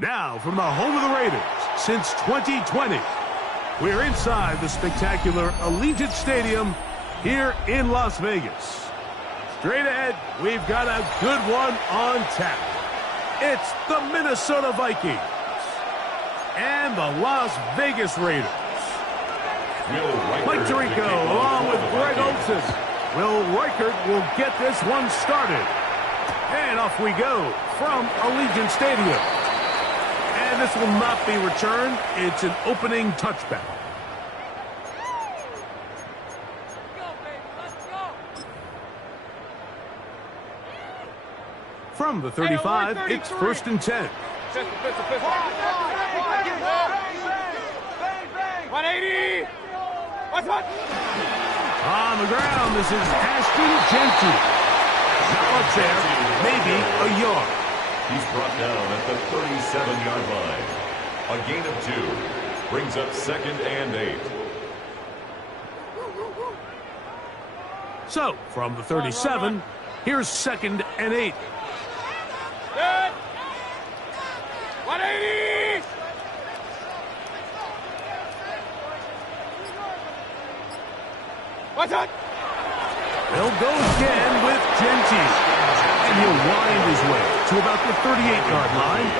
Now, from the home of the Raiders, since 2020, we're inside the spectacular Allegiant Stadium here in Las Vegas. Straight ahead, we've got a good one on tap. It's the Minnesota Vikings and the Las Vegas Raiders. Mike Tirico along with Greg Olsen. Will Reichert will get this one started. And off we go from Allegiant Stadium. And this will not be returned. It's an opening touchback. From the 35, it's 1st and 10. 180. On the ground, this is Ashton Genty. Not much there, maybe a yard. He's brought down at the 37-yard line. A gain of 2 brings up 2nd and 8. So, from the 37, here's 2nd and 8. 180. What's up? They'll go again with Genty. And he'll wind his way to about the 38-yard line.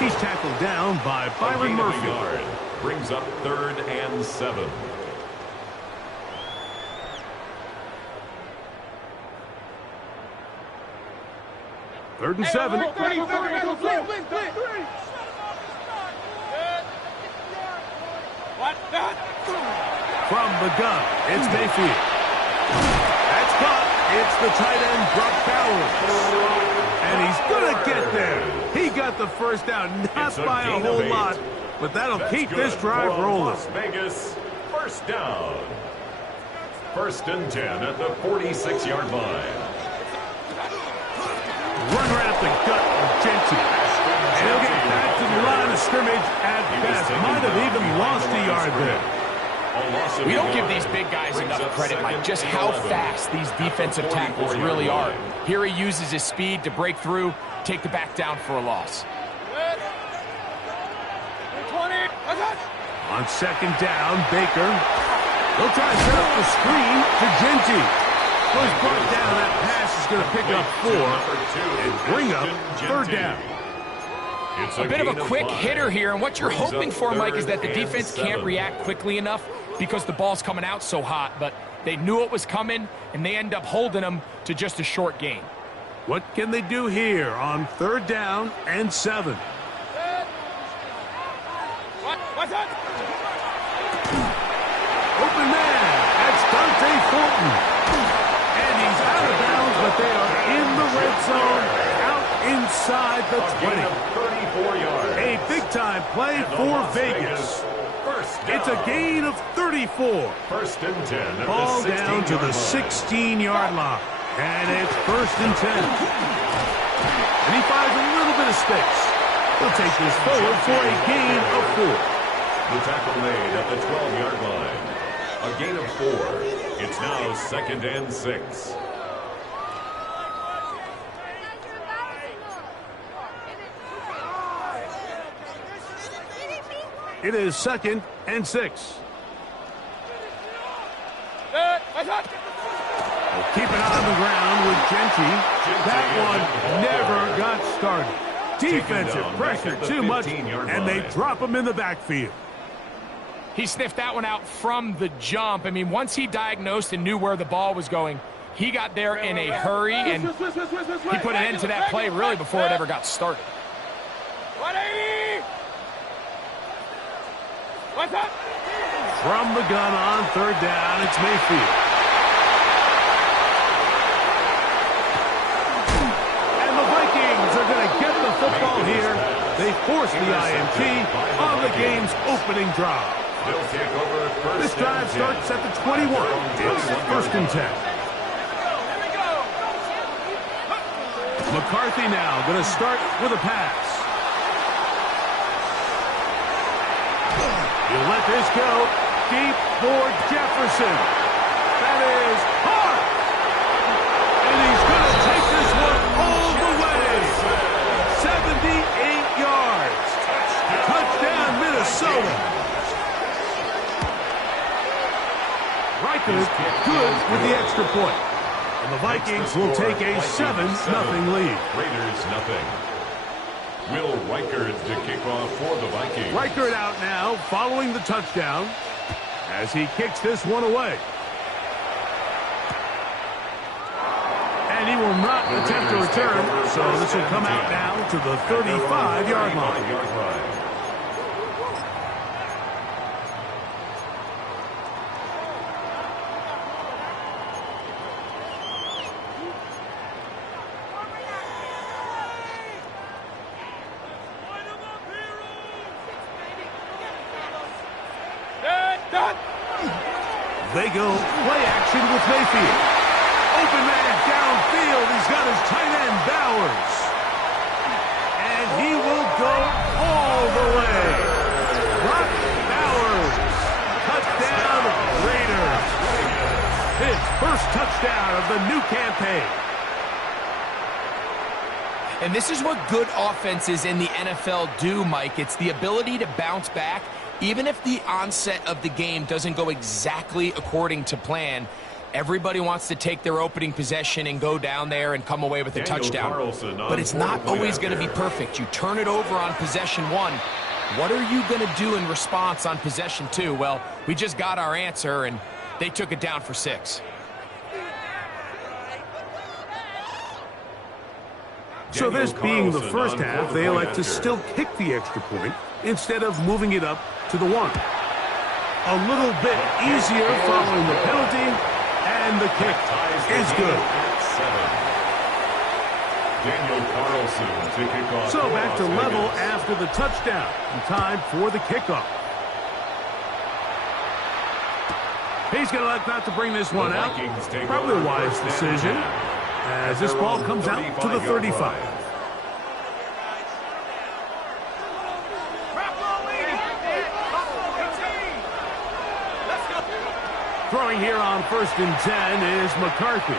He's tackled down by Byron Murphy. Brings up 3rd and 7. Third and 7. From the gun, it's Mayfield. That's caught. It's the tight end, Brock Bowers. And he's going to get there. He got the first down, not by a whole lot, but that'll keep this drive rolling. Las Vegas, 1st down. 1st and 10 at the 46-yard line. Run right up the gut of Genty. And he'll get back to the line of scrimmage at best. Might have even lost a yard there. We don't give these big guys enough credit, Mike, just how fast these defensive tackles really are. Here he uses his speed to break through, take the back down for a loss. On 2nd down, Baker. They'll try to set up the screen to Genty. Well, he's brought down. That pass is going to pick up 4 and bring up 3rd down. A bit of a quick hitter here, and what you're hoping for, Mike, is that the defense can't react quickly enough because the ball's coming out so hot, but they knew it was coming, and they end up holding them to just a short gain. What can they do here on 3rd down and 7? What's up? Open man, that's Dante Fulton. And he's out of bounds, but they are in the red zone, out inside the 20. 34 yards. A big-time play for Vegas. It's a gain of 34. 1st and 10. Ball down to the 16-yard line. And it's 1st and 10. And he finds a little bit of space. He'll take this forward for a gain of 4. The tackle made at the 12-yard line. A gain of 4. It's now 2nd and 6. It is 2nd and 6. We'll keep it on the ground with Genty. That one never got started. Defensive pressure too much, and they drop him in the backfield. He sniffed that one out from the jump. I mean, once he diagnosed and knew where the ball was going, he got there in a hurry, and he put an end to that play really before it ever got started. 180! What's up? From the gun on third down, it's Mayfield. And the Vikings are going to get the football here. They force the INT on the game's opening drive. This drive starts at the 21. It's first and 10. McCarthy now going to start with a pass. He'll let this go deep for Jefferson. That is hard. And he's going to take this one all the way. 78 yards. Touchdown, Minnesota. Riker good with the extra point. And the Vikings will take a 7-0 lead. Raiders nothing. Will Reichard to kick off for the Vikings. Reichard out now following the touchdown as he kicks this one away. And he will not attempt to return, so this will come out now to the 35-yard line. They go play action with Mayfield. Open man downfield. He's got his tight end, Bowers. And he will go all the way. Brock Bowers. Touchdown, Raiders. His first touchdown of the new campaign. And this is what good offenses in the NFL do, Mike. It's the ability to bounce back. Even if the onset of the game doesn't go exactly according to plan, everybody wants to take their opening possession and go down there and come away with a touchdown. But it's not always going to be perfect. You turn it over on possession one. What are you going to do in response on possession two? Well, we just got our answer, and they took it down for 6. So this being the first half, they elect to still kick the extra point instead of moving it up to the 1. A little bit easier following the penalty, and the kick is good. Daniel Carlson to kick off. So back to level after the touchdown. And time for the kickoff. He's going to elect not to bring this one out. Probably a wise decision, as this ball comes out to the 35. Throwing here on first and 10 is McCarthy.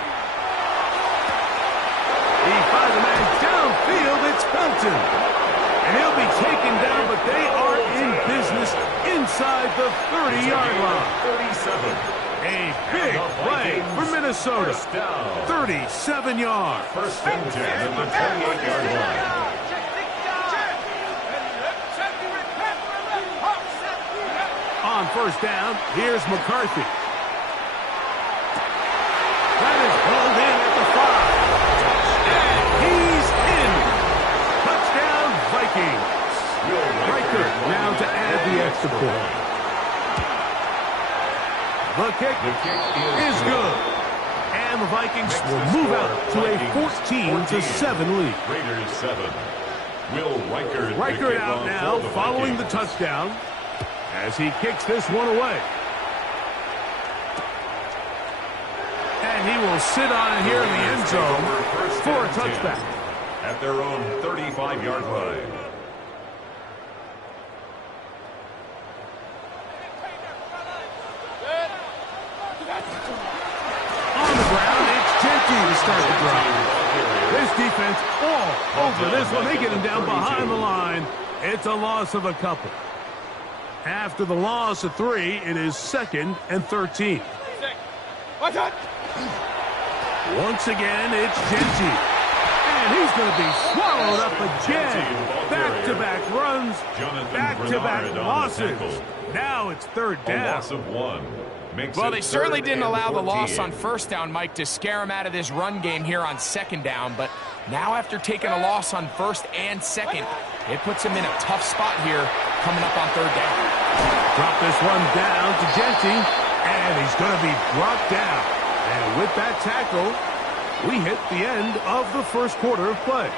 He fires a man downfield. It's Felton. And he'll be taken down, but they are in business inside the 30-yard line. 37. A big play for Minnesota. 37 yards. First and 10 at the 28-yard line. On first down, here's McCarthy. That is pulled in at the 5. And he's in. Touchdown, Vikings. Riker now to add the extra point. The kick is good. And the Vikings will move out to a 14-7 lead. Raiders 7. Will Riker out now following the touchdown as he kicks this one away. And he will sit on it here in the end zone for a touchback. At their own 35-yard line. On the ground, it's Genty to start the drive. This defense all over this one. They get him down behind the line. It's a loss of a couple. After the loss of 3, it is 2nd and 13. Watch out! Once again, it's Genty. And And he's going to be swallowed up again. Back-to-back runs, back-to-back losses. Now it's third down. A loss of 1. Well, they certainly didn't allow the loss on first down, Mike, to scare him out of this run game here on second down. But now after taking a loss on first and second, it puts him in a tough spot here coming up on third down. Drop this one down to Genty, and he's going to be brought down. And with that tackle, we hit the end of the first quarter of play.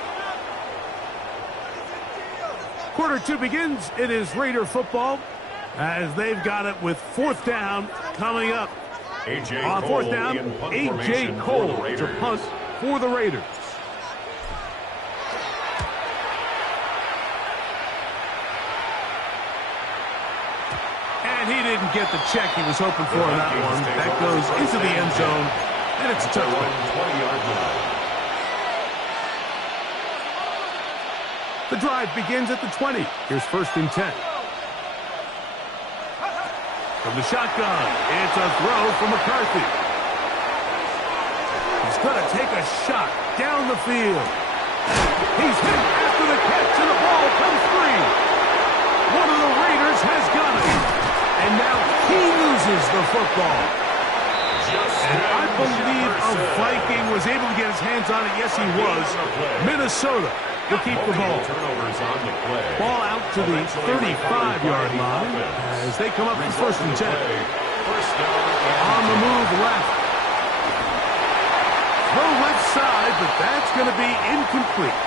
Quarter 2 begins. It is Raider football as they've got it with fourth down coming up. On fourth down, A.J. Cole to punt for the Raiders. And he didn't get the check he was hoping for on that one. That goes into the end zone, and it's a touchdown. 20-yard line. The drive begins at the 20. Here's first and 10. From the shotgun, it's a throw from McCarthy. He's going to take a shot down the field. He's hit after the catch, and the ball comes free. One of the Raiders has got it. And now he loses the football. And I believe a Viking was able to get his hands on it. Yes, he was. Minnesota will keep the ball. Ball out to the 35-yard line as they come up with first and 10. On the move left. Throw left side, but that's going to be incomplete.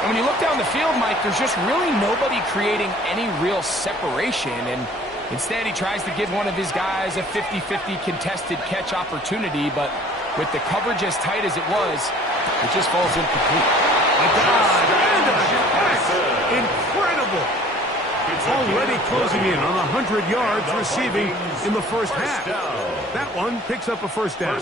And when you look down the field, Mike, there's just really nobody creating any real separation. And instead, he tries to give one of his guys a 50-50 contested catch opportunity, but with the coverage as tight as it was, it just falls incomplete. Incredible. Already closing in on 100 yards receiving in the first half. That one picks up a first down.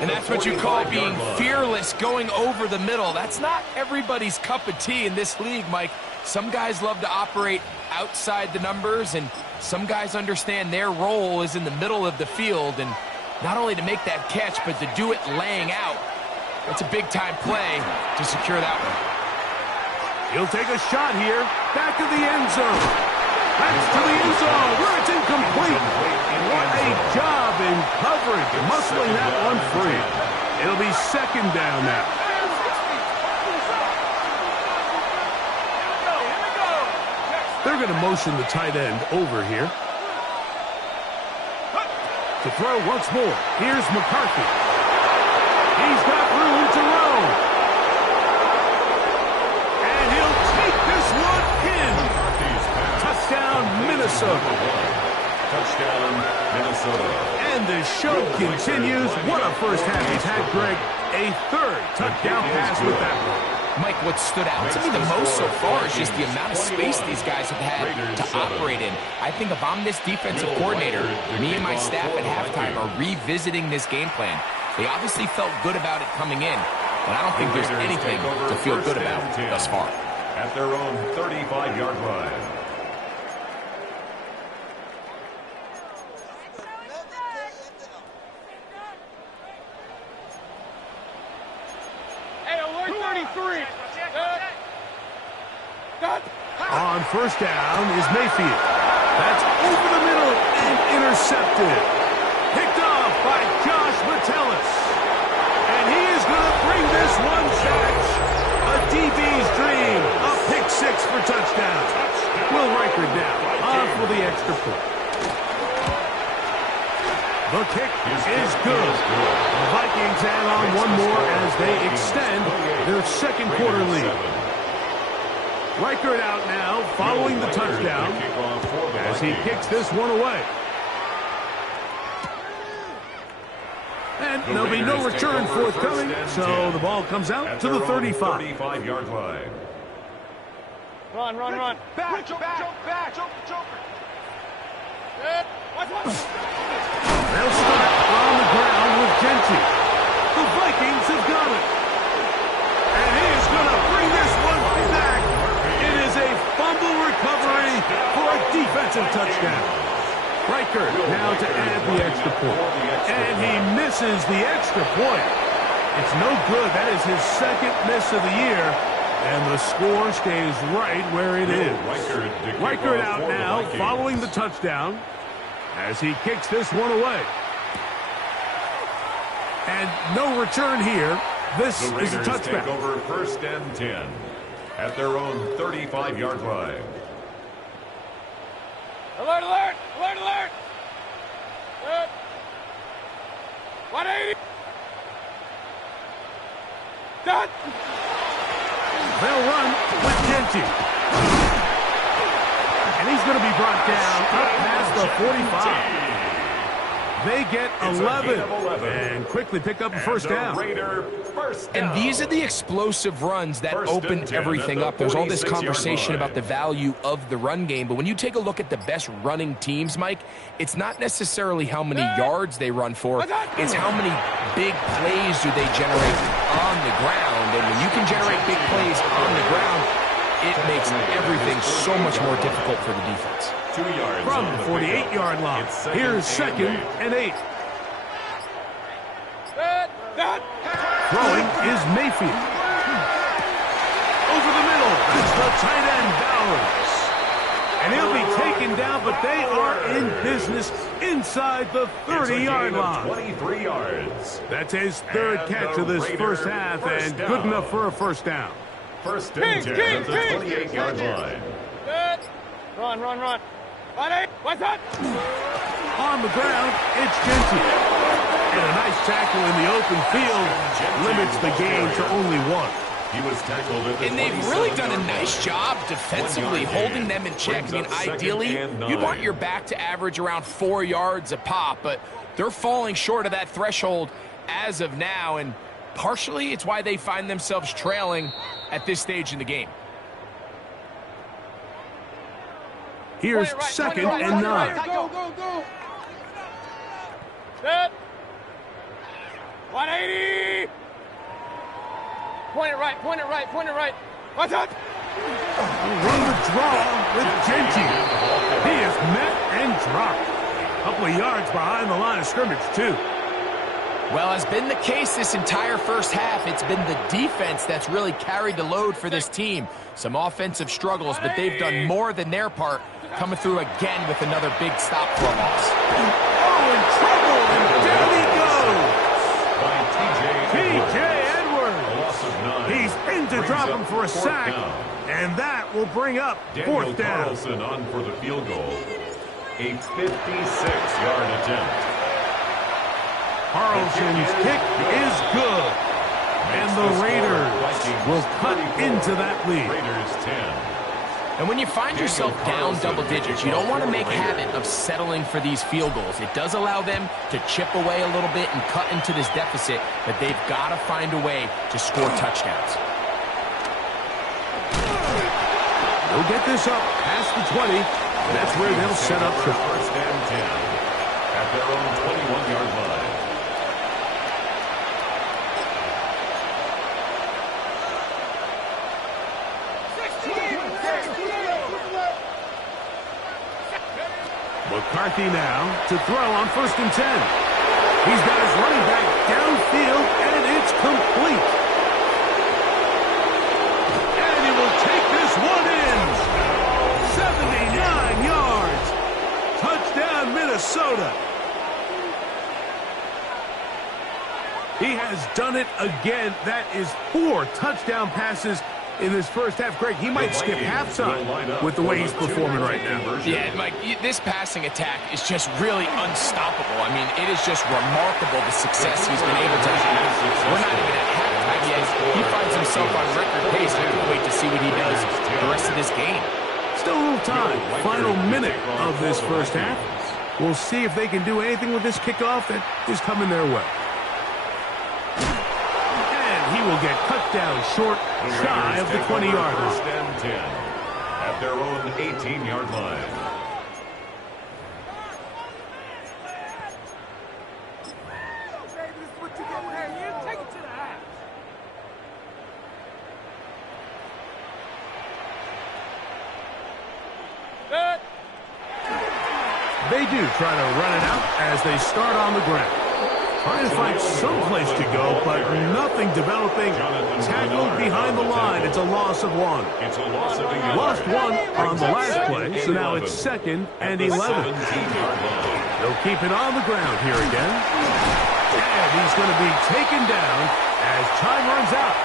And that's what you call being fearless, going over the middle. That's not everybody's cup of tea in this league, Mike. Some guys love to operate outside the numbers, and some guys understand their role is in the middle of the field, and not only to make that catch, but to do it laying out. That's a big-time play to secure that one. He'll take a shot here. Back of the end zone. That's to the end zone where it's incomplete. What a job in coverage, muscling that one free. It'll be second down now. They're going to motion the tight end over here. To throw once more. Here's McCarthy. He's got room to roam. And he'll take this one in. Touchdown, Minnesota. Touchdown, Minnesota. And the show continues. What a first half he's had, Greg. A third touchdown pass with that one. Mike, what stood out to me the most so far is just the amount of space these guys have had to operate in. I think if I'm this defensive coordinator, me and my staff at halftime are revisiting this game plan. They obviously felt good about it coming in, but I don't think there's anything to feel good about thus far. At their own 35-yard line. On first down is Mayfield. That's over the middle and intercepted. Picked off by Josh Metellus. And he is going to bring this one back. A DB's dream. A pick six for touchdown. Will Riker down. On for the extra point. The kick is good. The Vikings add on one more as they extend their second quarter lead. Riker out now, following the touchdown, as he kicks this one away. And there'll be no return forthcoming, so the ball comes out to the 35. 35-yard line. Run. Back. They'll start on the ground with Genty. The Vikings have got it. And he is going to bring this one back. It is a fumble recovery for a defensive touchdown. Riker now to add the extra point. And he misses the extra point. It's no good. That is his second miss of the year, and the score stays right where it is. Reichert out now, following the touchdown, as he kicks this one away. And no return here. This is a touchback. Take over 1st and 10 at their own 35-yard line. Alert, alert, alert, alert. 180. Done. They'll run with Genty. And he's going to be brought down up past the 45. They get 11 and quickly pick up a first down. And these are the explosive runs that open everything up. There's all this conversation about the value of the run game, but when you take a look at the best running teams, Mike, it's not necessarily how many yards they run for, it's how many big plays do they generate on the ground. And when you can generate big plays on the ground, it makes everything so much more difficult for the defense. 2 yards from the 48-yard line. Here's 2nd and 8. Throwing is Mayfield. Over the middle. That's the tight end, Bowers. And he'll be taken down, but they are in business inside the 30-yard line. 23 yards. That's his third catch of this first half, and good enough for a first down. 1st and 10 at the 28-yard line. Run, run, run. What's that? On the ground, it's Genty. And a nice tackle in the open field limits the gain to only 1. He was tackled at the and they've really done a nice job defensively holding them in check. I mean, ideally, you'd want your back to average around 4 yards a pop, but they're falling short of that threshold as of now, and partially it's why they find themselves trailing at this stage in the game. Here's 2nd and 9. Go, go, go. Set. 180. Point it right, point it right, point it right. What's up? Run the draw with Genty. He is met and dropped. A couple of yards behind the line of scrimmage, too. Well, as been the case this entire first half, it's been the defense that's really carried the load for this team. Some offensive struggles, but they've done more than their part, coming through again with another big stop for a loss. Oh, in trouble, and down he goes. T.J. Edwards. He's in to drop him for a sack, and that will bring up 4th down. Carlson on for the field goal. A 56-yard attempt. Carlson's kick is good. And the Raiders will cut into that lead. Raiders 10. And when you find yourself down double digits, you don't want to make habit of settling for these field goals. It does allow them to chip away a little bit and cut into this deficit, but they've got to find a way to score touchdowns. They'll get this up past the 20. That's where they'll set up shop. 1st and 10 at their own 21-yard line. McCarthy now to throw on 1st and 10. He's got his running back downfield, and it's complete. And he will take this one in. 79 yards. Touchdown, Minnesota. He has done it again. That is 4 touchdown passes in this first half. Greg, he might skip halftime with the way he's performing right now. Yeah, Mike, this passing attack is just really unstoppable. I mean, it is just remarkable the success he's been able to have. We're not even at halftime yet. He finds himself on record pace. I can't wait to see what he does the rest of this game. Still a little time. Final minute of this first half. We'll see if they can do anything with this kickoff that is coming their way. He will get cut down short, shy of the 20-yard line. 1st and 10 at their own 18-yard line. They do try to run it out as they start on the ground. Trying to find some place to go, but nothing developing. Tackled behind the line. It's a loss of 1. It's a loss of a yard. Lost 1 on the last play, so now it's 2nd and 11. They'll keep it on the ground here again. And he's going to be taken down as time runs out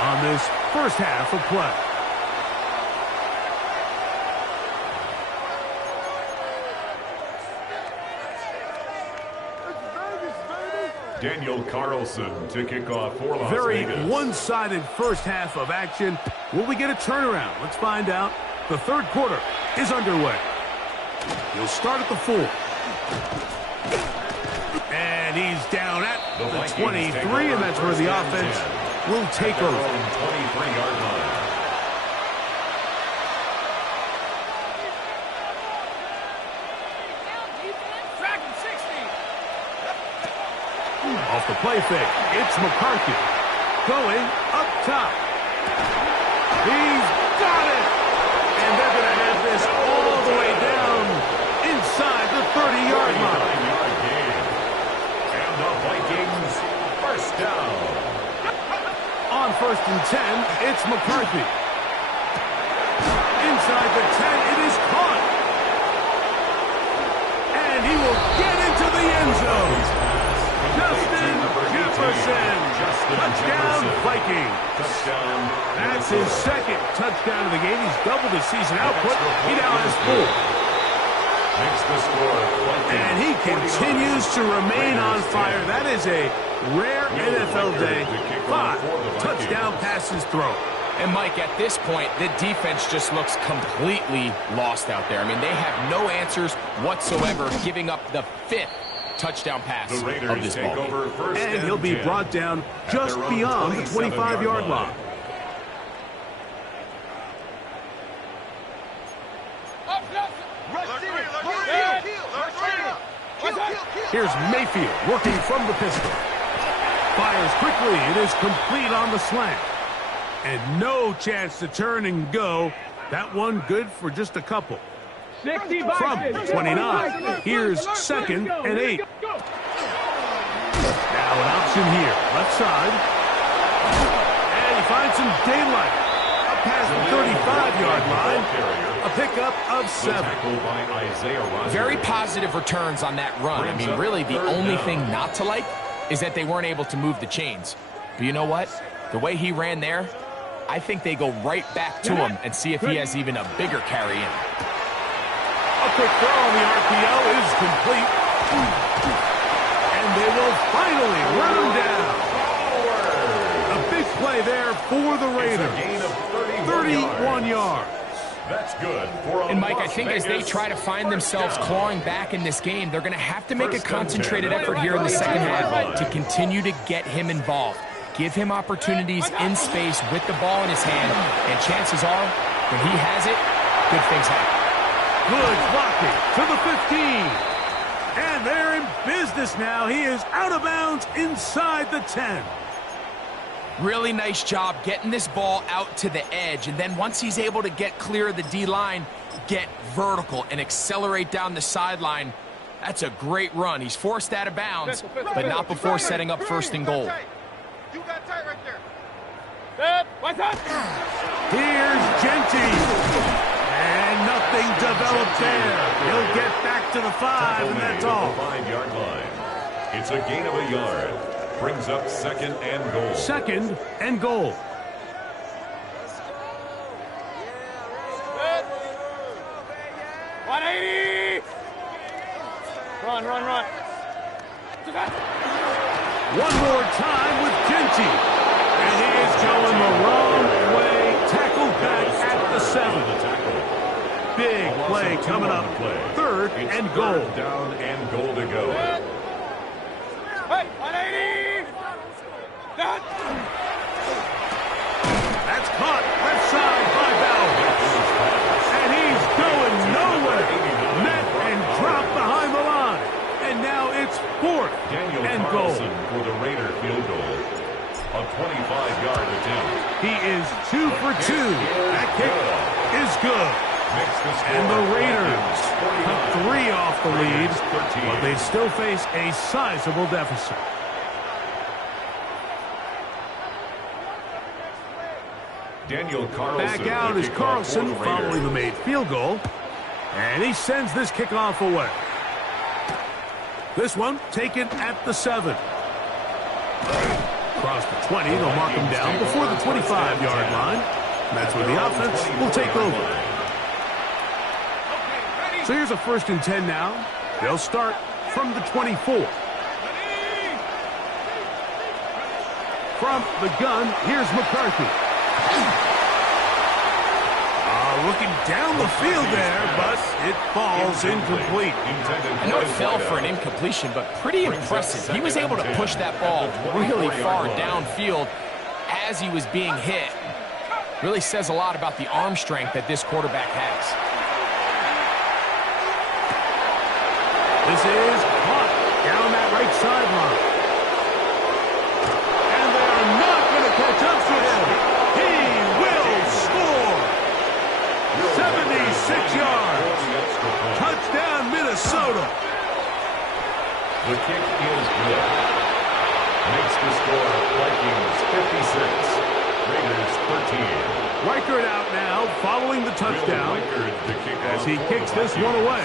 on this first half of play. Daniel Carlson to kick off for Las Very Vegas. one-sided first half of action. Will we get a turnaround? Let's find out. The third quarter is underway. He'll start at the 4. And he's down at the 23, and that's where the offense will take over. 23-yard line. Off the play fake, it's McCarthy. Going up top. He's got it! And they're going to have this all the way down inside the 30-yard line. And the Vikings first down. On 1st and 10, it's McCarthy. Inside the 10, it is caught. And he will get into the end zone. Justin Jefferson. Touchdown, Vikings. Touchdown. That's his second touchdown of the game. He's doubled his season output. He now has 4. Makes the score. And he continues to remain on fire. That is a rare NFL day. 5 touchdown passes thrown. And, Mike, at this point, the defense just looks completely lost out there. I mean, they have no answers whatsoever, giving up the 5th touchdown pass of this ball game. And he'll be brought down just beyond the 25-yard line. Here's Mayfield working from the pistol. Fires quickly. It is complete on the slant. And no chance to turn and go. That one good for just a couple. From 29, here's 2nd and 8. Now an option here, left side. And he finds some daylight. Up past the 35-yard line. A pickup of 7. Very positive returns on that run. I mean, really, the only thing not to like is that they weren't able to move the chains. But you know what? The way he ran there, I think they go right back to him and see if he has even a bigger carry in. A quick throw on the RPO is complete. And they will finally run him down. A big play there for the Raiders. 31 yards. That's good. And, Mike, I think as they try to find themselves clawing back in this game, they're going to have to make a concentrated effort here in the second half to continue to get him involved. Give him opportunities in space with the ball in his hand, and chances are, when he has it, good things happen. Good blocking to the 15. And they're in business now. He is out of bounds inside the 10. Really nice job getting this ball out to the edge, and then once he's able to get clear of the D-line, get vertical and accelerate down the sideline. That's a great run. He's forced out of bounds, but not before setting up 1st and goal. You got tight right there. Here's Genty. And nothing developed there. He'll get back to the 5, and that's all. 5-yard line. It's a gain of a yard. Brings up 2nd and goal. 2nd and goal. Run. One more time with Genty. And he is going the wrong way. Tackled back at the 7. Big play coming up. 3rd and goal. Down and goal to go. Hey, 180! That's caught left side by Bell. And he's going nowhere. Met and dropped behind the line. And now it's 4th and goal. For the Raider field goal. A 25-yard attempt. He is 2 for 2. That kick is good. And the Raiders cut 3 off the lead, but they still face a sizable deficit. Back out is Carlson following the made field goal. And he sends this kickoff away. This one taken at the 7. Across the 20, they'll mark him down before the 25-yard line. And that's where the offense will take over. So here's a 1st and 10 now. They'll start from the 24. From the gun, here's McCarthy. Looking down the field there, but it falls incomplete. I know it fell for an incompletion, but pretty impressive. He was able to push that ball really far downfield as he was being hit. Really says a lot about the arm strength that this quarterback has. This is caught down that right sideline. And they are not going to catch up to him. He will score. 76 yards. Touchdown, Minnesota. The kick is good. Makes the score Vikings 56, Raiders 13. Reichert out now following the touchdown as he kicks this one away.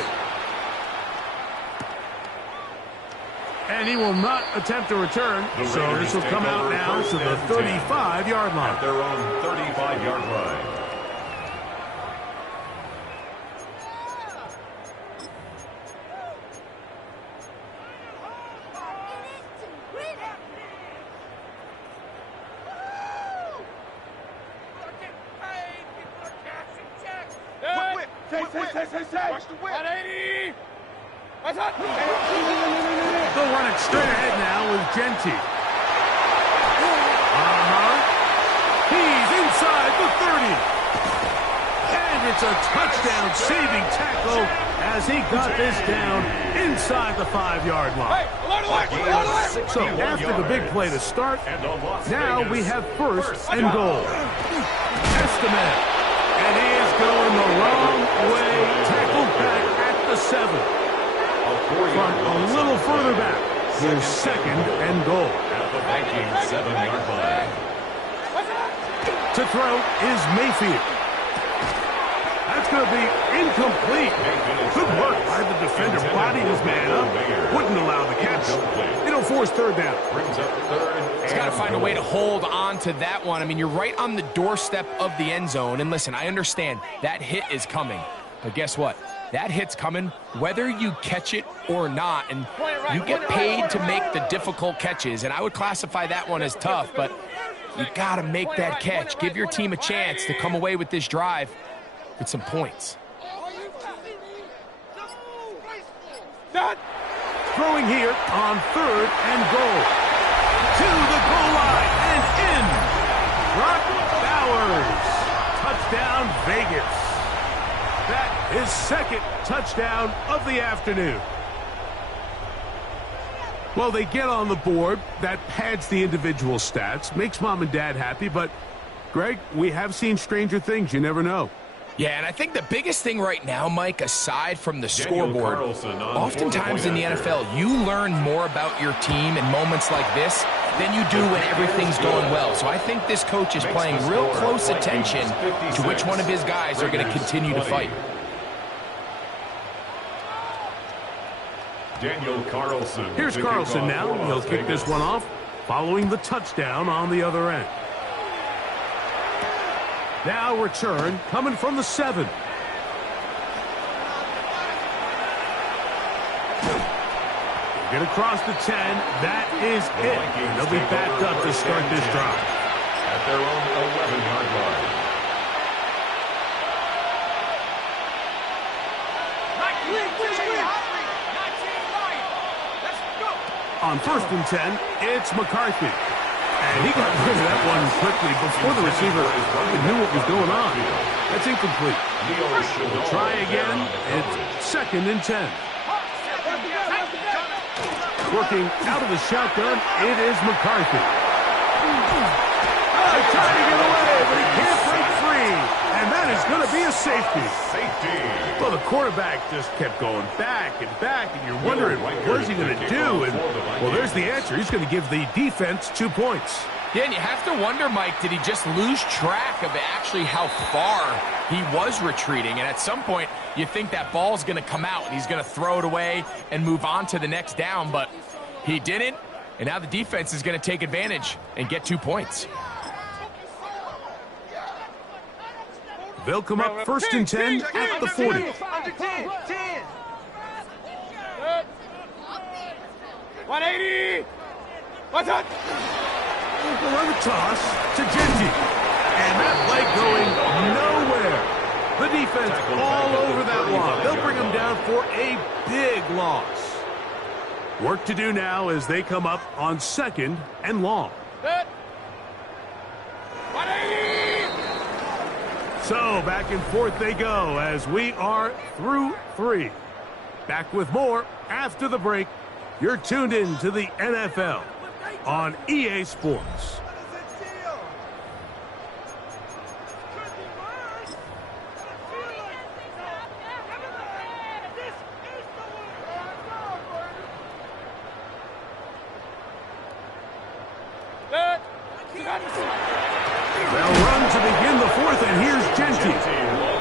And he will not attempt a return, so this will come out now to the 35-yard line. At their own 35-yard line. They'll run it straight ahead now with Genty. He's inside the 30. And it's a touchdown-saving tackle as he got this down inside the 5-yard line. So after the big play to start, now we have 1st and goal. Estimate. And he is going the wrong way. Tackled back at the 7. From a little further back, here's 2nd and goal. At the Vikings 7-yard line. To throw is Mayfield. That's going to be incomplete. Good work by the defender, bodying his man up. Wouldn't allow the catch. It'll force 3rd down. Brings up 3rd. He's got to find a way to hold on to that one. I mean, you're right on the doorstep of the end zone. And listen, I understand that hit is coming. But guess what? That hit's coming whether you catch it or not. And you get paid to make the difficult catches. And I would classify that one as tough, but you got to make that catch. Give your team a chance to come away with this drive with some points. Throwing here on 3rd and goal. To the goal line and in. Brock Bowers. Touchdown, Vegas. That is 2nd touchdown of the afternoon. Well, they get on the board. That pads the individual stats. Makes mom and dad happy. But, Greg, we have seen stranger things. You never know. Yeah, and I think the biggest thing right now, Mike, aside from the scoreboard, oftentimes in the NFL, you learn more about your team in moments like this than you do when everything's going well. So I think this coach is paying real close attention to which one of his guys are going to continue to fight. Here's Carlson now. He'll kick this one off following the touchdown on the other end. Now return coming from the 7. Get across the 10. That is it. They'll be backed up to start this drive. At their own 11-yard line. On 1st and 10, it's McCarthy. And he got rid of that one quickly before the receiver even knew what was going on. That's incomplete. We'll try again. It's 2nd and 10. Working out of the shotgun, it is McCarthy. Trying to get away, but he can't break free. And that is going to be a safety. Well, the quarterback just kept going back, and you're wondering, what is he going to do? And, well, there's the answer. He's going to give the defense 2 points. Yeah, and you have to wonder, Mike, did he just lose track of actually how far he was retreating? And at some point, you think that ball's going to come out, and he's going to throw it away and move on to the next down, but he didn't, and now the defense is going to take advantage and get 2 points. They'll come up 1st and 10 at the 40. Under 10. 180. What's up? We'll run the toss to Genty. And that play going nowhere. The defense all over that one. They'll bring them down for a big loss. Work to do now as they come up on 2nd and long. 180. So back and forth they go as we are through 3. Back with more after the break. You're tuned in to the NFL on EA Sports. They'll run to begin the 4th, and here's Genty.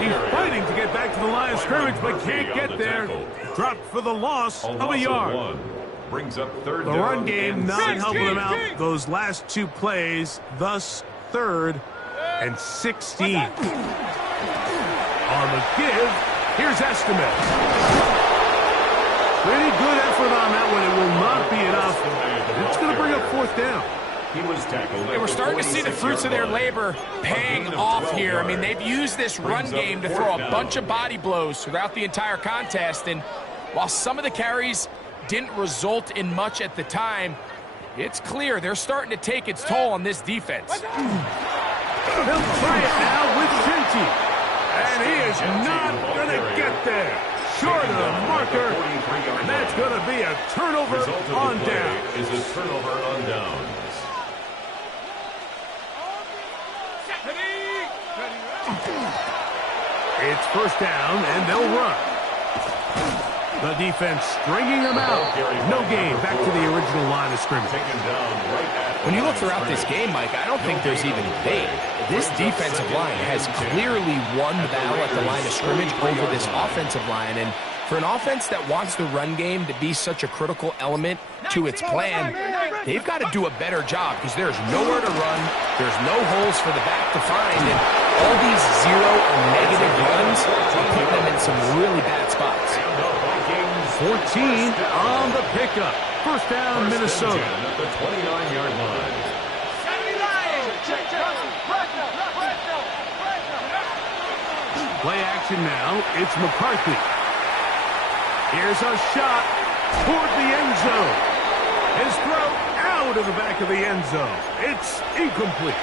He's fighting to get back to the line of scrimmage, but can't get there. Dropped for the loss of a yard. Brings up 3rd The down run game and not helping them out 16. those last 2 plays, thus 3rd and 16. On the give, here's Estimate. Pretty good effort on that one. It will not be enough. It's going to bring up 4th down. He was tackled. We're starting to see the fruits of their labor paying off here. I mean, they've used this run game to throw a bunch of body blows throughout the entire contest, and while some of the carries didn't result in much at the time, it's clear they're starting to take its toll on this defense. They'll try it now with Genty. And he is not going to get there. Short of the marker. And that's going to be a turnover on down. Is a turnover on downs. It's 1st down, and they'll run. The defense stringing them out. No gain. Back to the original line of scrimmage. When you look throughout this game, Mike, I don't think there's even debate. This defensive line has clearly won the battle at the line of scrimmage over this offensive line. And for an offense that wants the run game to be such a critical element to its plan, they've got to do a better job because there's nowhere to run. There's no holes for the back to find. And all these 0 or negative runs are putting them in some really bad spots. 14 on the pickup. 1st down, Minnesota. At the 29-yard line. Play action now. It's McCarthy. Here's a shot toward the end zone. His throw out of the back of the end zone. It's incomplete.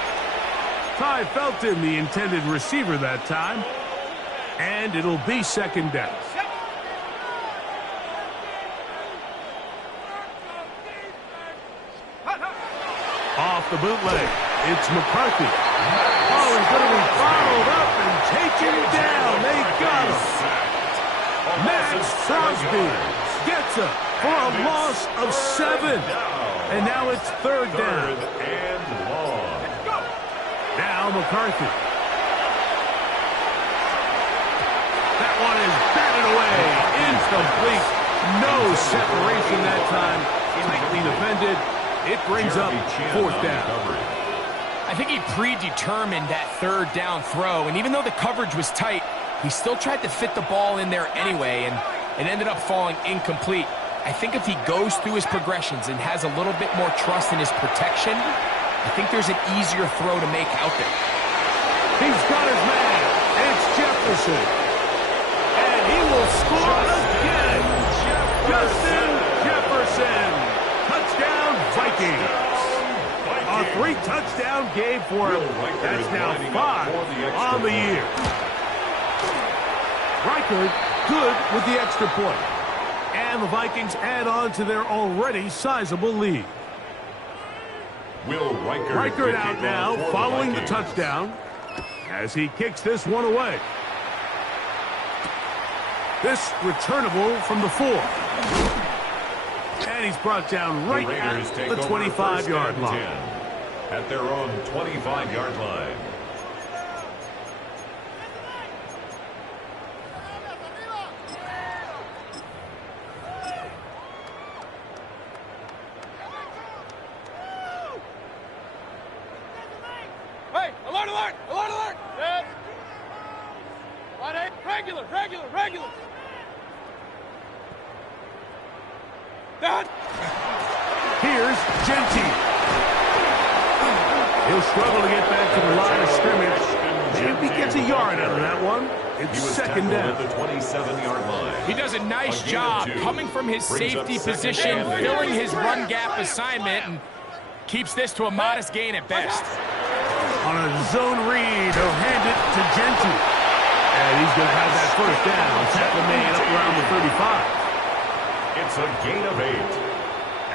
Ty Felton, the intended receiver that time. And it'll be 2nd down. Off the bootleg, it's McCarthy. Oh, he's going to be followed up and taken down. They got him. Max Crosby gets it for a loss of 7. And now it's 3rd down. And long. Now McCarthy. That one is batted away. Incomplete. No separation that time. Tightly defended. It brings up 4th down. I think he predetermined that 3rd down throw, and even though the coverage was tight, he still tried to fit the ball in there anyway, and it ended up falling incomplete. I think if he goes through his progressions and has a little bit more trust in his protection, I think there's an easier throw to make out there. He's got his man. It's Jefferson. And he will score again. Justin Jefferson. Touchdown, Vikings. A 3-touchdown game for him. That's now 5 on the year. Reichard good with the extra point. And the Vikings add on to their already sizable lead. Will Reichard out now following the touchdown as he kicks this one away. This returnable from the 4. And he's brought down right at the 25-yard line. at their own 25-yard line. Hey, alert, alert, alert, alert. Yes. Regular, regular, regular. Dad. Here's Genty. He'll struggle to get back to the line of scrimmage. Maybe he gets a yard out of that one. It's second down. At the 27-yard line. He does a nice job coming from his safety position, filling his run gap assignment, and keeps this to a modest gain at best. On a zone read, he'll hand it to Genty. And he's going to have that first down. Tackle made up around the 35. It's a gain of 8.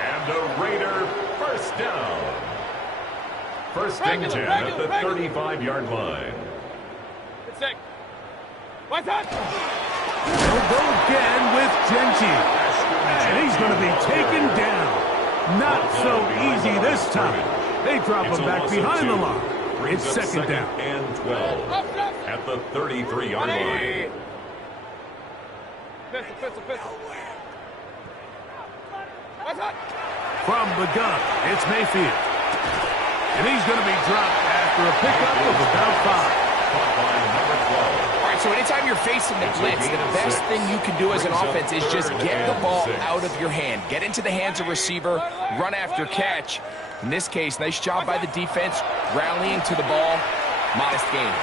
And a Raider first down. First and 10 at the 35-yard line. Good sick. What's that? He'll go again with Genty. And he's going to be taken down. Not so easy this time. They drop him back behind the line. It's second down. And 12 at the 33-yard line. Pistol. What's that? From the gun, it's Mayfield. And he's going to be dropped after a pickup of about 5. All right, so anytime you're facing the blitz, the best thing you can do as an offense is just get the ball out of your hand. Get into the hands of receiver, run after catch. In this case, nice job by the defense, rallying to the ball. Modest gain.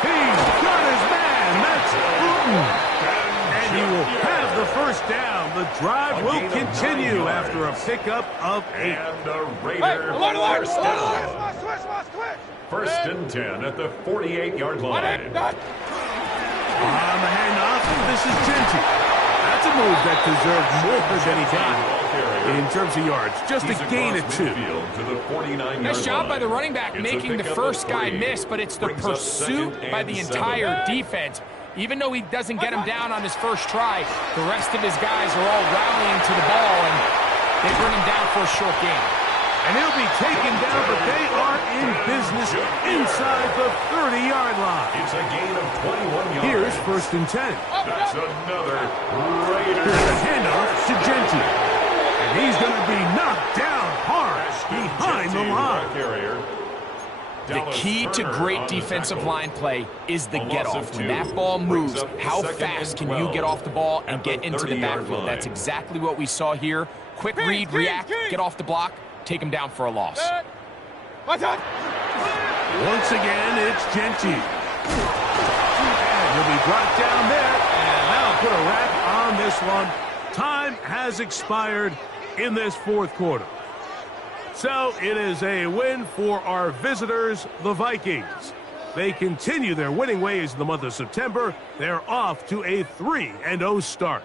He's got his man. That's and he will have the first down. The drive will continue after a pickup of 8. And the Raider first down. First and 10 at the 48-yard line. On the handoff, this is Genty. That's a move that deserved more than he got in terms of yards. Just a gain of 2. Nice job by the running back making the first guy miss, but it's the pursuit by the entire defense. Even though he doesn't get him down on his first try, the rest of his guys are all rallying to the ball, and they bring him down for a short gain. And he'll be taken down, but they are in business inside the 30-yard line. It's a gain of 21 yards. Here's first and 10. That's another Raider. Here's a handoff to Genty. And he's going to be knocked down hard behind the line. The key to great defensive line play is the get-off. When that ball moves, how fast can you get off the ball and get into the backfield? That's exactly what we saw here. Quick read, react, get off the block, take him down for a loss. Once again, it's Genty. And he'll be brought down there, and that'll put a wrap on this one. Time has expired in this fourth quarter. So it is a win for our visitors, the Vikings. They continue their winning ways in the month of September. They're off to a 3-0 start.